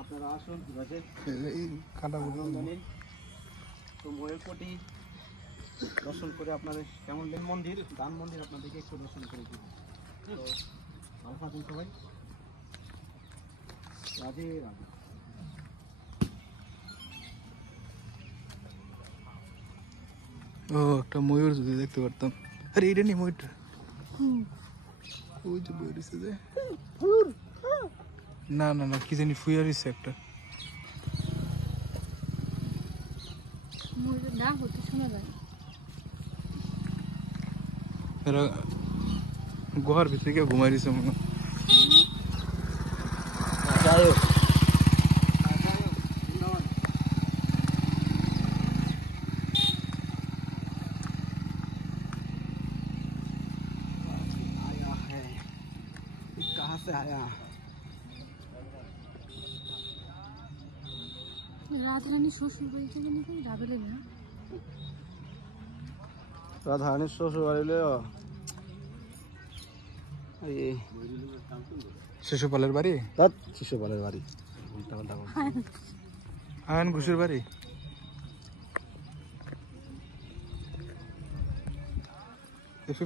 আপনারা আসুন ঘুরে এই কাটা তো ময়ূরপটি দর্শন করে আপনাদের কেমন মন্দির দান মন্দির আপনাদেরকে একটু দর্শন করে দিব। তো ভালো থাকুন সবাই, রাধে রাধে। ও একটা ময়ূর যদি দেখতে পারতাম। আরে এটা নি ময়ূরটা, ওই যে ময়ূর এসে যে না না না কি জানি ফুয়ার এসে একটা ময়ূরের ডাক হতে শোনা যায়। এরা গুহার ভিতরে গিয়ে ঘুমাই দিছে মনে হয়। যাই হোক कहाँ से आया? রাত রানী শ্বশুর বাড়ি থেকে নাকি রাবেলে না রাধারানীর শ্বশুর বাড়ি শিশুপালের বাড়ি, শিশুপালের বাড়ি আয়ন ঘোষের বাড়ি। একটু